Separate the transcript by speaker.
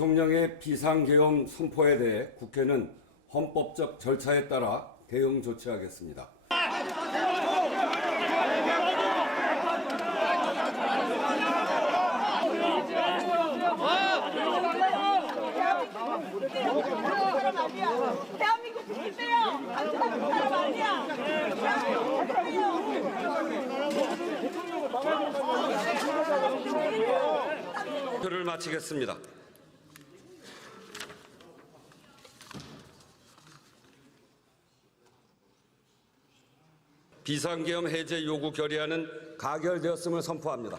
Speaker 1: 여당의 비상계엄 선포에 대해 국회는 헌법적 절차에 따라 대응 조치하겠습니다. 표를 마치겠습니다. 비상계엄 해제 요구 결의안은 가결되었음을 선포합니다.